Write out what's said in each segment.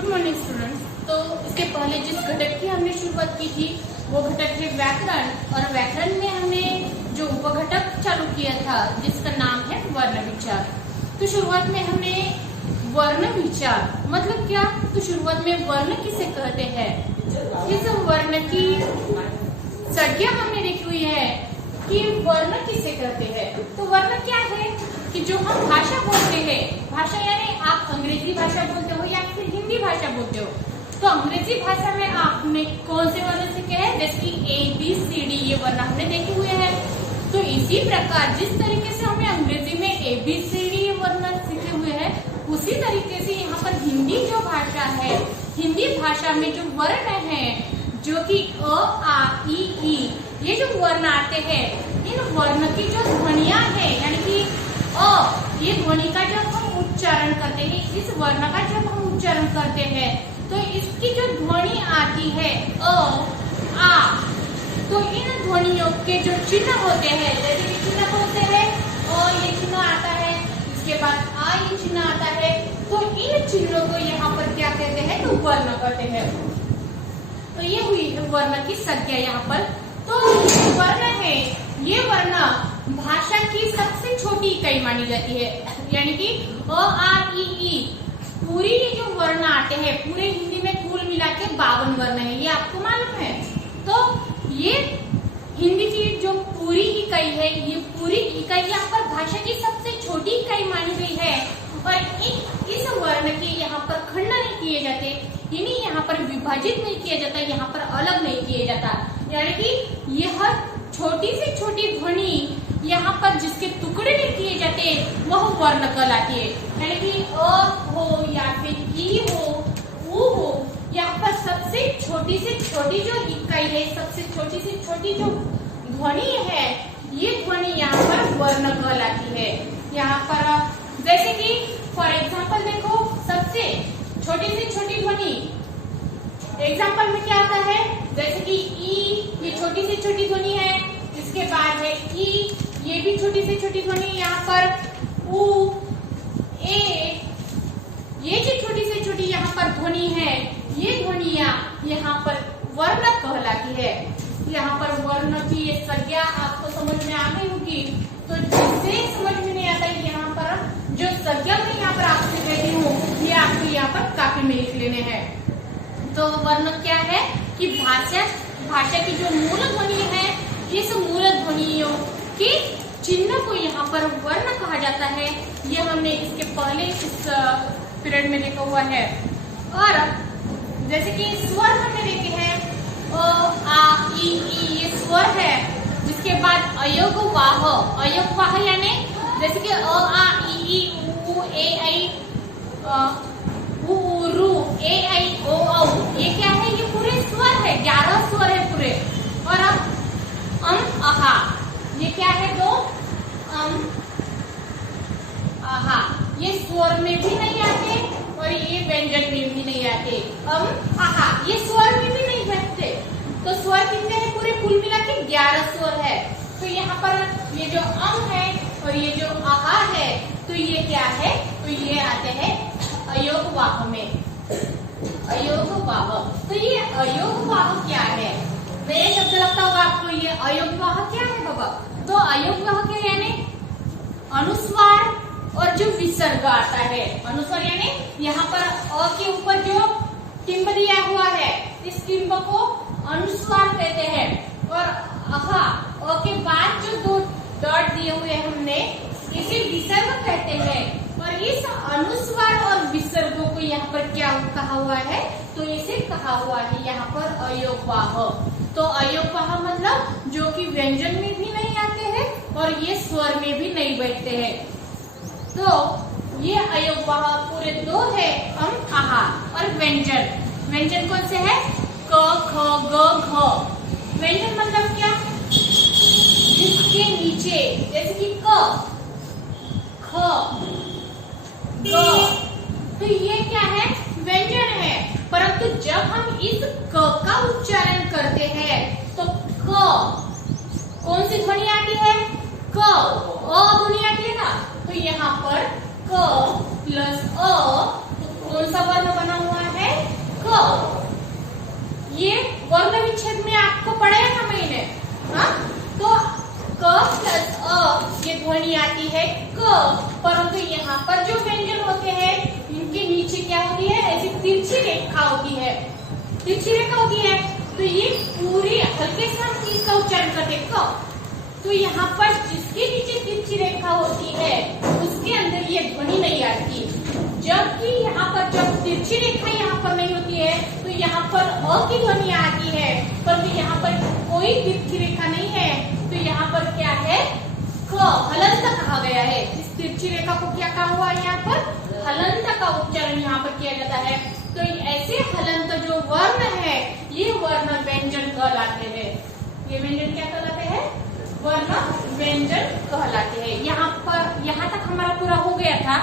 Good morning students. तो इसके पहले जिस घटक की हमने शुरुआत की थी वो घटक है व्याकरण, और व्याकरण में हमने जो उपघटक चालू किया था जिसका नाम है वर्ण विचार। तो शुरुआत में हमने वर्ण विचार मतलब क्या, तो शुरुआत में वर्ण किसे कहते हैं, इस वर्ण की संज्ञा हमने देखी हुई है कि वर्ण किसे कहते हैं। तो वर्ण क्या है कि जो हम भाषा बोलते हैं, भाषा यानी आप अंग्रेजी भाषा बोलते हो या फिर हिंदी भाषा बोलते हो, तो अंग्रेजी भाषा में आपने कौन से वर्ण सीखे हैं, जैसे कि ABCD ये वर्ण हमने देखे हुए हैं। तो इसी प्रकार जिस तरीके से हमें अंग्रेजी में ABCD वर्ण सीखे हुए हैं, उसी तरीके से यहाँ पर हिंदी जो भाषा है, हिंदी भाषा में जो वर्ण है जो कि अ आ इ ई ये जो वर्ण आते हैं, इन वर्ण की जो ध्वनियां है यानी कि अ, ये ध्वनि का जब हम उच्चारण करते हैं, इस वर्ण का जब हम उच्चारण करते हैं तो इसकी जो ध्वनि आती है अ आ, तो इन ध्वनियों के जो चिन्ह होते हैं, जैसे कि चिन्ह होते हैं अ ये चिन्ह आता है, इसके बाद आ ये चिन्ह आता है, तो इन चिन्हों को यहाँ पर क्या कहते हैं, तो वर्ण कहते हैं। तो ये हुई वर्ण की संज्ञा यहाँ पर। तो वर्ण है, ये वर्ण भाषा की सबसे छोटी इकाई मानी जाती है, यानी कि अ आ इ ई पूरी ये जो वर्ण आते हैं, पूरे हिंदी में कुल मिला के 52 वर्ण है, ये आपको मालूम है। तो ये हिंदी की जो पूरी इकाई है, ये पूरी इकाई यहाँ पर भाषा की सबसे छोटी इकाई मानी गई है, और इस वर्ण के यहाँ पर खंड नहीं किए जाते, यानी यहाँ पर विभाजित नहीं किया जाता, यहाँ पर अलग नहीं किया जाता, यानी कि यह छोटी से छोटी ध्वनि यहाँ पर जिसके टुकड़े नहीं किए जाते वह वर्ण कहलाती है, यानी कि अ हो या फिर ई हो, उ हो, यहाँ पर सबसे छोटी से छोटी जो इकाई है, सबसे छोटी से छोटी जो ध्वनि है, ये ध्वनि यहाँ पर वर्ण कहलाती है। यहाँ पर जैसे कि फॉर एग्जाम्पल देखो, सबसे छोटी से छोटी ध्वनि एग्जाम्पल में क्या आता है, जैसे कि ई ये छोटी से छोटी ध्वनि है, इसके बाद है ई ये भी छोटी से छोटी ध्वनि, यहाँ पर उ ए ये जो छोटी से छोटी यहाँ पर ध्वनि है, ये ध्वनियां यहाँ पर वर्ण कहलाती है। यहाँ पर वर्ण की ये संज्ञा आपको समझ में आ गई होगी। तो जिससे समझ में नहीं आता है, यहाँ पर जो संज्ञा मैं यहाँ पर आपसे कहती हूँ, ये आपको यहाँ पर काफी में लिख लेने हैं। तो वर्ण क्या है कि भाषा की जो मूल ध्वनि है, इस मूल ध्वनियों के चिन्ह को यहाँ पर वर्ण कहा जाता है। यह हमने इसके पहले इस पीरियड में देखा हुआ है। और जैसे कि स्वर हमने देखे हैं, अ आ इ ई ये स्वर है, जिसके बाद अयोगवाह, अयोगवाह यानी जैसे कि अ आ इ ई उ ए ऐ उ रू ए ऐ ओ औ, ये क्या है, ये पूरे स्वर है, 11 स्वर है पूरे। और अब अहा, ये क्या है, दो आहा, ये स्वर में भी नहीं आते और ये व्यंजन में भी नहीं आते। आहा ये स्वर में भी नहीं बैठते। तो स्वर कितने हैं, पूरे कुल मिला के 11 स्वर है। तो यहाँ पर ये जो है और ये जो आहा है, तो ये क्या है, तो ये आते हैं अयोगवाह में, अयोगवाह। तो ये अयोगवाह क्या है, नया शब्द लगता होगा आपको, ये अयोगवाह क्या है बाबा। तो अयोगवाह क्या यानी अनुस्वार और जो विसर्ग आता है, अनुस्वार यानी यहाँ पर अ के ऊपर जो टिम्ब दिया हुआ है, इस टिम्ब को अनुस्वार कहते हैं। और अहा, अ के बाद जो 2 डॉट दिए हुए हमने, इसे विसर्ग कहते हैं। और इस अनुस्वार और विसर्गों को यहाँ पर क्या कहा हुआ है, तो इसे कहा हुआ है यहाँ पर अयोगवाह। तो अयोगवाह मतलब जो कि व्यंजन में भी नहीं आते हैं और ये स्वर में भी नहीं बैठते हैं। तो ये अयोगवाह पूरे 2 है, आहा। और व्यंजन, व्यंजन कौन से है, क ख ग घ। व्यंजन मतलब क्या, जिसके नीचे, जैसे कि क ख ग, तो ये क्या है, व्यंजन है। परंतु जब हम इस क का उच्चारण करते हैं तो क कौन सी ध्वनि आती है, क, अ ध्वनि आती है ना। तो यहाँ पर क प्लस अ, कौन सा वर्ण बना हुआ है, ध्वनि आती है क, परंतु यहाँ पर जो व्यंजन होते हैं इनके नीचे क्या होती है, ऐसी तिरछी रेखा होती है, तिरछी रेखा होती है। तो ये पूरी हल्के से हम इसका उच्चारण करते क, तो यहाँ पर जिसके नीचे तिरछी रेखा होती है उसके अंदर ये ध्वनि नहीं आती, जबकि यहाँ पर जब तिरछी रेखा यहाँ पर नहीं होती है तो यहाँ पर अ की ध्वनि आती है, परंतु यहाँ पर कोई तिरछी रेखा नहीं है तो यहाँ पर क्या है, क, हलंत कहा गया है। इस तिरछी रेखा को क्या कहा हुआ है, यहाँ पर हलंत का उच्चारण यहाँ पर किया जाता है। तो ऐसे हलंत जो वर्ण है ये वर्ण व्यंजन कहलाते हैं। ये व्यंजन क्या कहलाते हैं, वर्ण व्यंजन कहलाते हैं। यहाँ पर यहाँ तक हमारा पूरा हो गया था।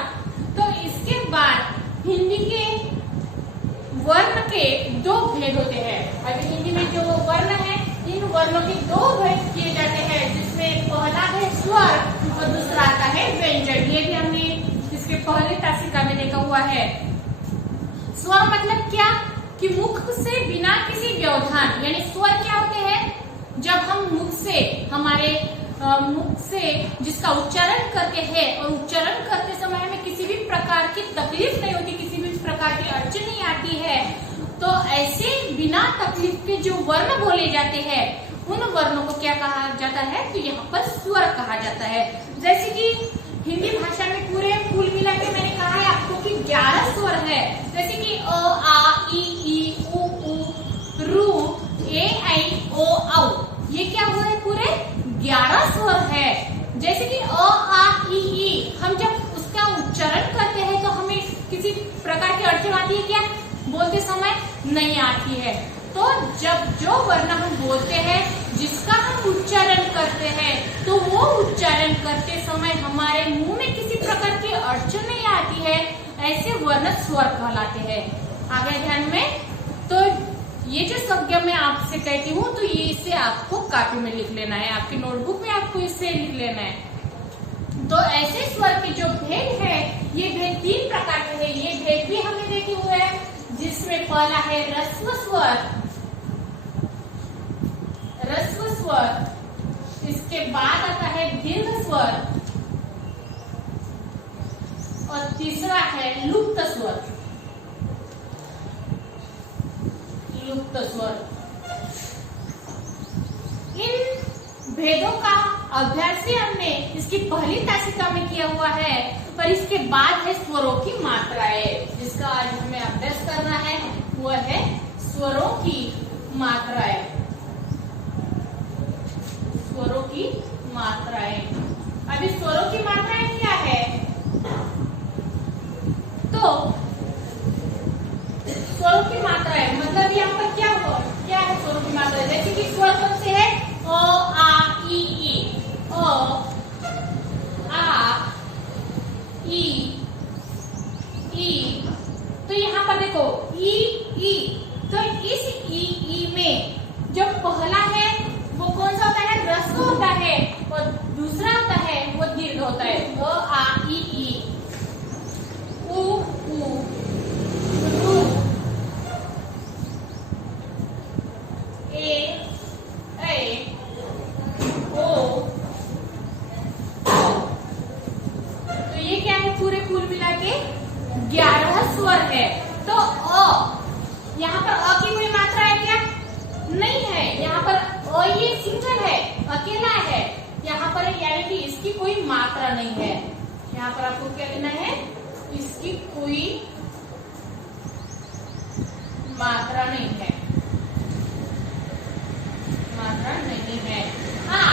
तो इसके बाद हिंदी के वर्ण के दो भेद होते हैं। अभी हिंदी में जो वर्ण है इन वर्णों के दो भेद किए जाते हैं, जिसमें पहला है स्वर और दूसरा आता है व्यंजन। ये भी हमने इसके पहले तासिका में देखा हुआ है। स्वर मतलब क्या, कि मुख से बिना किसी व्यवधान, यानी स्वर क्या होते हैं, जब हम मुख से हमारे मुख से जिसका उच्चारण करते हैं और उच्चारण करते समय हमें किसी भी प्रकार की तकलीफ नहीं होती, किसी भी प्रकार की अड़चन नहीं आती है, तो ऐसे बिना तकलीफ के जो वर्ण बोले जाते हैं उन वर्णों को क्या कहा जाता है, तो यहाँ पर स्वर कहा जाता है। जैसे कि हिंदी भाषा में पूरे कुल मिला के मैंने कहा है आपको कि 11 स्वर है, जैसे कि अ आ इ ई उ ऊ रू ए ऐ ओ औ, ये क्या हुआ है, पूरे 11 स्वर है। जैसे कि अ आ इ ई, हम जब उसका उच्चारण करते हैं तो हमें किसी प्रकार की अड़चन आती है क्या, बोलते समय नहीं आती है। तो जब जो वर्ण हम बोलते हैं जिसका हम उच्चारण करते हैं तो वो उच्चारण करते समय हमारे मुंह में किसी प्रकार की अड़चन नहीं आती है, ऐसे वर्ण स्वर कहलाते हैं। आगे ध्यान में, तो ये जो संज्ञा मैं आपसे कहती हूँ तो ये इसे आपको कॉपी में लिख लेना है, आपकी नोटबुक में आपको इसे लिख लेना है। तो ऐसे स्वर के जो भेद है ये भेद 3 प्रकार के हैं। ये भेद भी हमने देखे हुए हैं, जिसमें पहला है ह्रस्व स्वर, ह्रस्व स्वर, इसके बाद आता है दीर्घ स्वर और तीसरा है लुप्त स्वर, लुप्त स्वर। इन भेदों का अभ्यास भी हमने इसकी पहली तासिका में किया हुआ है, पर इसके बाद है स्वरों की मात्राएं, जिसका आज हमें अभ्यास करना है वह है स्वरों की मात्राएं, स्वरों की मात्राएं। अभी स्वरों की मात्राएं क्या है, तो स्वरों की मात्राएं मतलब यहाँ पर क्या हुआ, क्या है स्वरों की मात्राएं, जैसे कि स्वर कौन से है, अ आ इ ई, अ आ ई ई। तो यहाँ पर देखो ई, तो इस ई में जो पहला है वो कौन सा होता है, ह्रस्व होता है, और दूसरा होता है वो दीर्घ होता है। अ आ ई उ ऊ रू ए ऐ ओ। तो ये क्या है, पूरे कुल मिला के 11 स्वर है। तो अ, यहाँ पर अ की कोई मात्रा है क्या, नहीं है, यहाँ पर अ ये सिंगल है, अकेला है, यहाँ पर यानी कि इसकी कोई मात्रा नहीं है। यहाँ पर आपको क्या लेना है, इसकी कोई मात्रा नहीं है, मात्रा नहीं है। हाँ,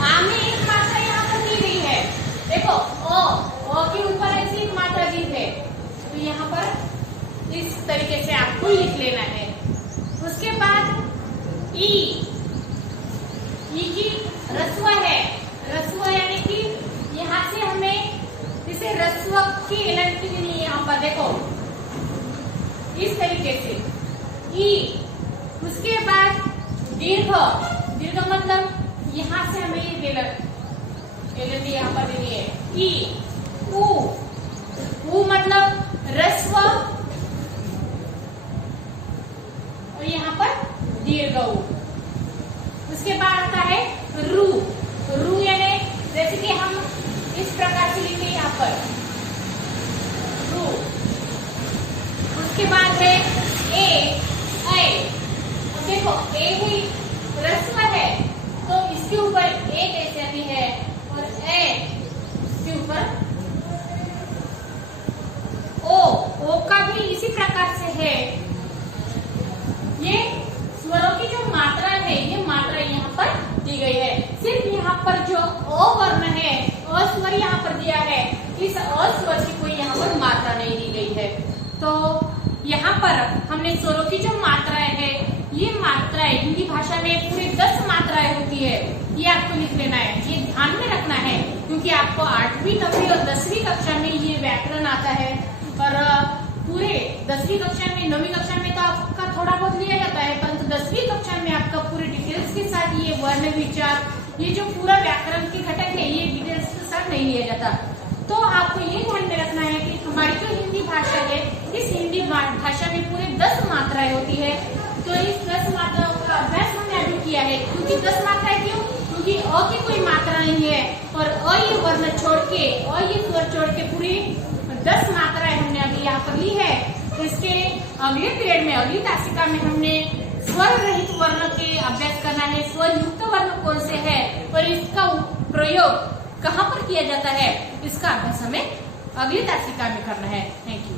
आ में एक मात्रा यहाँ पर दी गई है, देखो अ के ऊपर ऐसी एक मात्रा दी है, तो यहाँ पर इस तरीके से आपको लिख लेना है। उसके बाद ई की ह्रस्व है, ह्रस्व यानी कि यहाँ से हमें इसे ह्रस्व की एलर्जी नहीं है, यहाँ पर देखो इस तरीके से ई। उसके बाद दीर्घ, दीर्घ मतलब यहाँ से हमें ये एलर्जी यहाँ पर देनी है, ई ऊ मतलब ह्रस्व और यहाँ पर दीर्घ ऊ। उसके बाद आता है रू, रू यानी जैसे कि हम ऐ। अब देखो ए ही ह्रस्व है तो इसके ऊपर ए कैसे आती है और ए इसके ऊपर ओ का भी इसी प्रकार से है। ये स्वरों की जो मात्रा है ये मात्रा यहाँ पर दी गई है। सिर्फ यहाँ पर जो अ वर्ण है अ स्वर यहाँ पर दिया है, इस अ स्वर की कोई यहाँ पर मात्रा नहीं दी गई है। तो यहाँ पर हमने स्वरों की जो मात्राएं है ये मात्राएं हिंदी भाषा में पूरी 10 मात्राएं होती है, ये आपको लिख लेना है, ये ध्यान में रखना है क्योंकि आपको 8वीं 9वीं और 10वीं कक्षा में ये व्याकरण आता है और पूरे 10वीं कक्षा में 9वीं कक्षा में तो आपका थोड़ा बहुत लिया जाता है, परंतु 10वीं कक्षा में आपका पूरे डिटेल्स के साथ ये वर्ण विचार ये जो पूरा व्याकरण के घटक है ये डिटेल्स के साथ नहीं लिया जाता। तो आपको ये ध्यान में रखना है कि हमारी जो हिंदी भाषा है इस हिंदी भाषा में पूरे 10 मात्राएं होती है। तो इस 10 मात्राओं का अभ्यास हमने अभी किया है। क्योंकि 10 मात्राएं क्यों? क्योंकि अ की कोई मात्रा नहीं है और अ ये वर्ण छोड़ के अ ये स्वर छोड़ के पूरी 10 मात्राएं हमने अभी यहाँ पर ली है। तो इसके अगले पीरियड में अगली तासिका में हमने स्वर रहित वर्ण के अभ्यास करना है, स्वर युक्त वर्ण कौन से है और इसका प्रयोग कहाँ पर किया जाता है, इसका अभ्यास हमें अगली तासिका में करना है। Thank you.